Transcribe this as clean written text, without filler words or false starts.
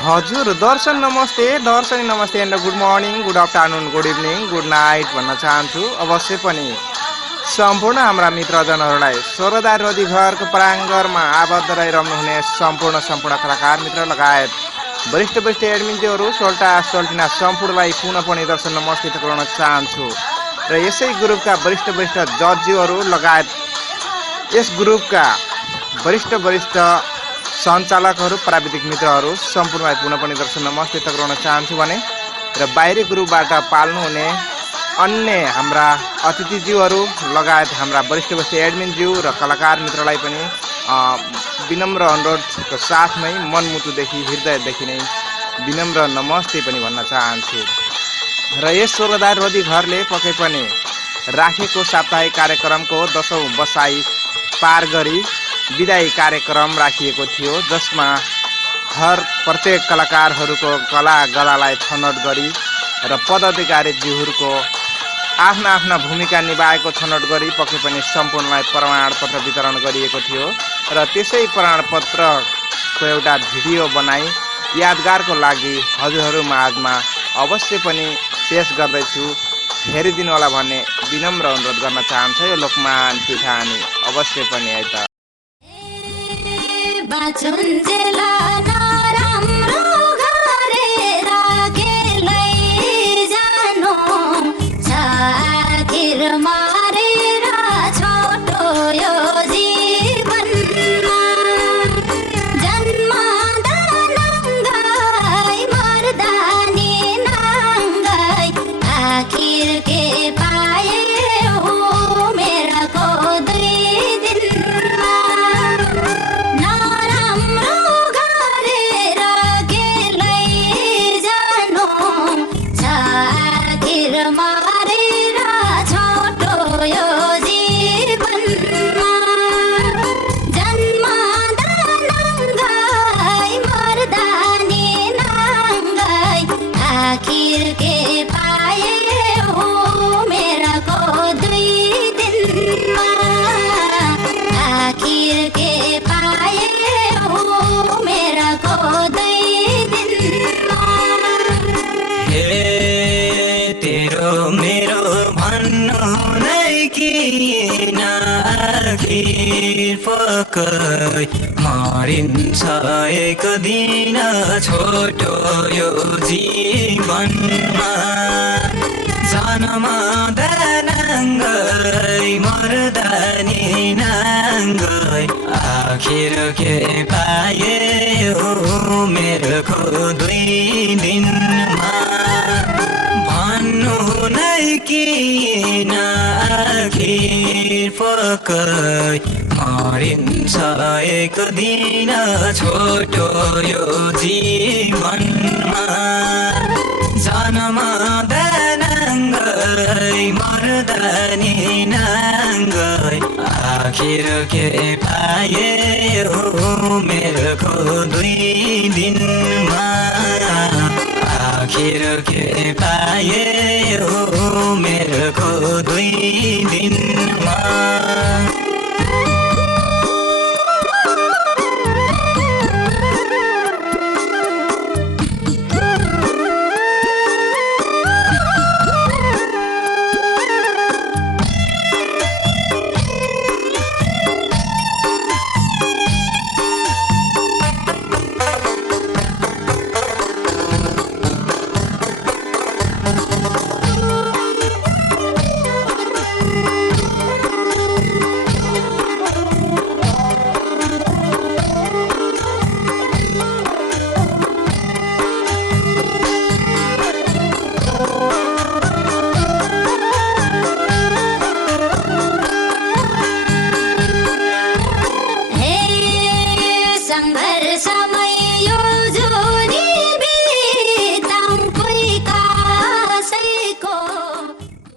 हजुर दर्शन नमस्ते, दर्शनी नमस्ते and good morning, good afternoon, good evening, good night भन्न चाहन्छु। अवश्य पनि सम्पूर्ण हाम्रा मित्रजनहरूलाई स्वरदार नदी घरको प्राङ्गणमा आबद्ध रहिरहनुहुने सम्पूर्ण कलाकार मित्र लगायत वरिष्ठ एडमिनज्यूहरू सोल्टा सोल्टिना सम्पूर्णलाई पुनः पनि दर्शन नमस्ते गर्न चाहन्छु। र यसै ग्रुपका वरिष्ठ जजज्यूहरू लगायत यस ग्रुपका वरिष्ठ सञ्चालकहरू प्राविधिक मित्रहरू सम्पूर्णलाई पुनः पनि दर्शन नमस्ते गर्न चाहन्छु भने र बाहिरी ग्रुपबाट पाल्नुहुने अन्य हाम्रा अतिथिज्यूहरू लगायत हाम्रा वरिष्ठ एडमिनज्यू र कलाकार मित्रलाई पनि विनम्र अनुरोधको साथमै मनमुटुदेखि हृदयदेखि नै विनम्र नमस्ते पनि भन्न चाहन्छु। र यस स्वरदार रोधी घरले पक्कै पनि राखेको साप्ताहिक कार्यक्रमको 10औं बसाई पार गरी विदाई कार्यक्रम राखिएको थियो, जसमा प्रत्येक कलाकारहरूको कला गलालाई छनौट गरी र पदाधिकारीज्यूहरूको आफ्ना भूमिका निभाएको छनौट गरी पक्कै पनि सम्पूर्णलाई प्रमाणपत्र वितरण गरिएको थियो। र त्यसै प्रमाणपत्रको एउटा भिडियो बनाई यादगारको लागि हजुरहरू माझमा अवश्य पनि पेश गर्दैछु, हेरिदिनु होला भन्ने विनम्र अनुरोध गर्न चाहन्छु। यो लोकमान पिठानी अवश्य पनि है त बाचुन्जेला नराम्रो गरेर केलै जानु छ आखिर मारेर छोटो यो जीवनमा जन्मदा नङ्गाई मर्दा नि नङ्गाई आखिर के पाए हो मेराको दुई दिनमा आखिर के पाए हो मेराको दुई दिनमा आखिर के पाए हो मेराको दुई दिनमा हे तेरो मेरो भन्नु नै किन आखिर पक्कै मरिन्छ एक दिन छोटो यो जीवनमा जन्मदा नाङ्गै मर्दा नि नाङ्गै आखिर के पाए हो मेरोको दुई दिनमा भन्नु नै किन आखिर पक्कै मरिन्छ एक दिन छोटो यो जीवनमा जन्मदा नाङ्गै मर्दा नि नाङ्गै आखिर के पाए हो मेरोको दुई दिनमा आखिर के पाए हो मेरोको दुई दिनमा संघर्षमा